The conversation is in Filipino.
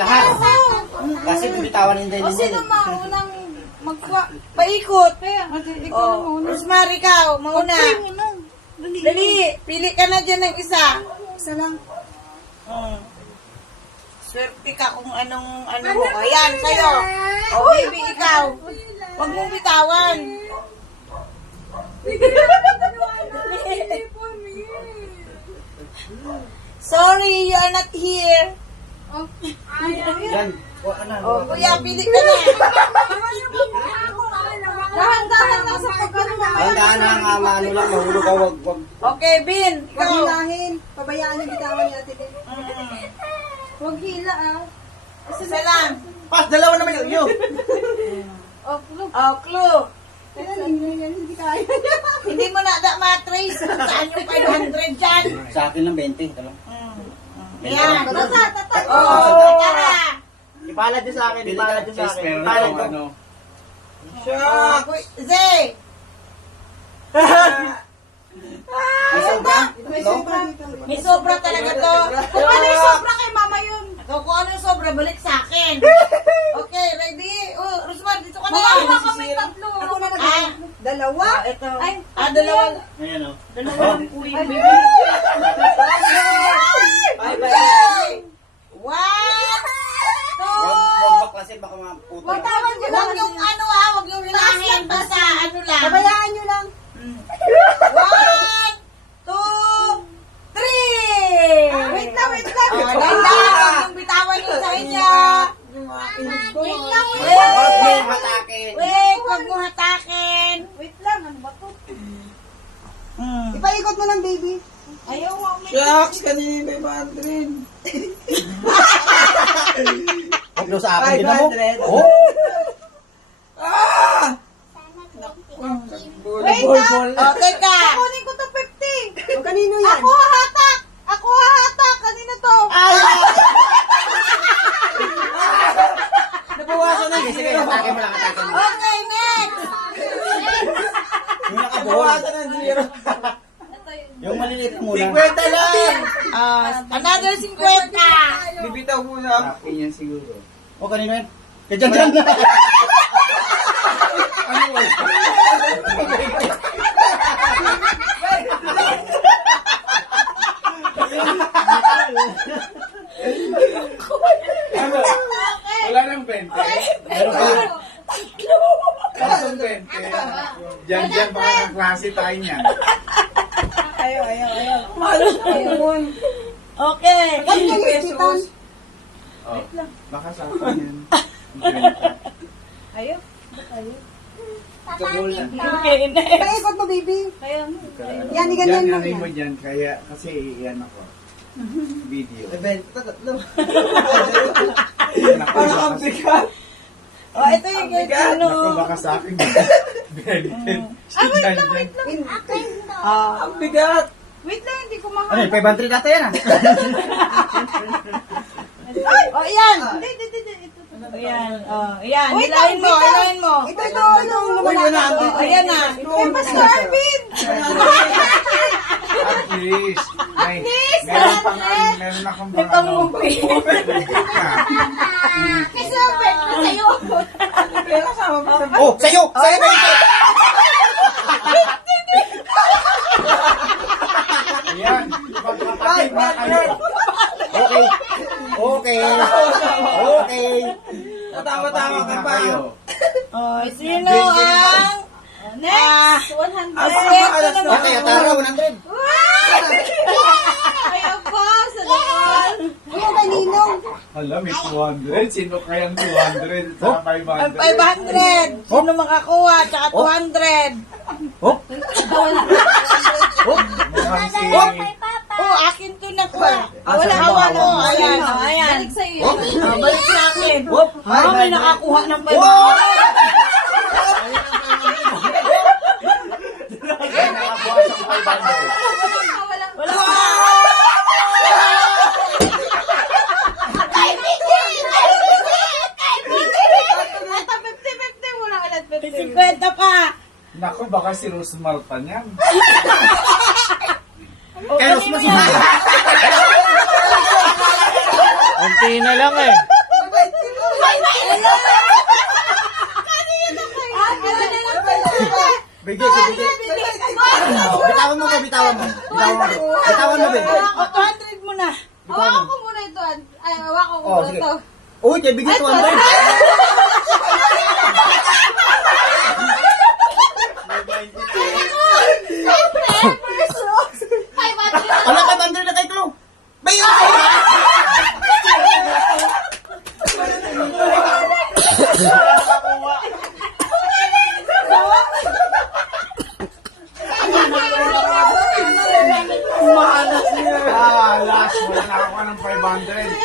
lahat. Kasi bitawan hindi O sino maunang paikot? Kasi ikaw na mauna. Rosemary, ikaw, mauna. Dali, pili ka na dyan ng isa. Isa lang. Swerte ka kung anong mo. Ayan, kayo. O, baby, ikaw. Huwag mong bitawan. Sorry, you are not here. Yan. O, kuya, pili ka na. Dahan-dahan lang sa pagkano Ang daan na nga, ano lang, mahulog ka, wag. Okay, Bin, Huwag ikaw. hilahin. Pabayaan yung bitawan ni Ate Bel. Huwag hila ah. Isa lang. Pas, dalawa naman yun. O, clue. Hindi kaya. Hindi mo na matrace kung saan yung 500 dyan. Sa akin lang, 20. Talong. Yan. Tatat. Oo, tara. Ipalad din sa akin, ipalad din sa akin. Ipalad ko. Zay. May sobra? May sobra dito. May sobra talaga to. Kung ano yung sobra kay mama yun. Kung ano yung sobra, balik sa akin. Okay, ready? Oh, Rosmar, dito ka na. Mama kami tatlo. Ako naman. Dalawa? Ito. Ay, Dalawa. Ayan o. Dalawang uwi. Bye-bye. One, Wag baklasin, baka maputo. Matawan ko lang. Huwag yung huwag yung hilahin. Basta ano lang. Pabayaan nyo lang. 1, 2, 3. Wait lang. Ganda. Huwag yung bitawan yung sa inyo. Wait lang. Wag mo hatakin. Wait, huwag mo hatakin. Wait lang. Ano ba to? Ipaikot mo lang, baby. Ayaw mo. Shucks, kanina yung 500. Huwag mo sa akin, din mo. 500. Oh! Ah! Wait Bol. O, teka. Kunin ko to 50. O, kanino yan? Ako hahatak. Kanino to? Nabawasan na. Sige, hatakin mo lang, hatakin mo. Okay, next. Yung nakabuhol. Nabawasan ng zero. Yung maliliit muna. 50 lang! Another 50. Bibitaw muna ako. Akin yan siguro. O, kanino yun? Kadyan-dyan na. Ano ba? Ano? Wala nang 20. Meron pa. Kasong 20. Diyan baka ng klase tayo niyan. Ayaw. Okay. pesos. Oh, baka sa akin yan. Ayaw. Kabul na. Okay, next. Ipaikot mo, baby. Kaya mo. Yan, ganyan mo mo yan. dyan. Kaya, kasi yan ako. Video. Parang ang bigat. O, ito yung ano. Naku, baka sa akin. Benefit. Ang bigat. Wait lang, hindi ko Ano mahal. yun? 500 data yan ah. O, yan. Hindi. O, yan. O, yan. Wait Hilahin lang, mo. wait lang. Hilahin mo. Ito, yung lumalaki. O, ayan na. Ay, Pastor Alvin! At least. Meron akong bang ano. Kasi ang pwede sa'yo. Oh, sa'yo! Sa'yo ba ito? Ayan. Magkapatid na kayo. Okay. Tatawa-tawa ka pa. O, sino ang... Next. 100. Swerte naman. Okay, atara, 100. Ayaw po. Sa naman. Ay, ang kaninong. Hala, may 200. Sino kayang 200 sa 500? Ang 500. Sino makakuha? Tsaka 200. Oh, Mukhang si... Oh, akin to nakuha. Ah, Wala sa'yo hawa ba? ko. Ayan. Ayan. Balik sa'yo. Balik sa akin. May nakakuha ng 500. nakakuha sa 500. Wala. Ito, 50-50 mo lang ulit. 50 pa. Naku, baka si Rosmar pa niyan. Kaya mas masihaya. Kunti na lang eh. Bigay, bigay. Oh, bitawan mo, bitawan mo. Bitawan mo, Be. O, 200 mo na. Hawakan ko muna ito. Ay, hawakan ko Oh, muna sige. ito. Uy, kaya bigay 200. Wala ka 100 na kay Klo. Bayo! Last. Wala na ako ng 500.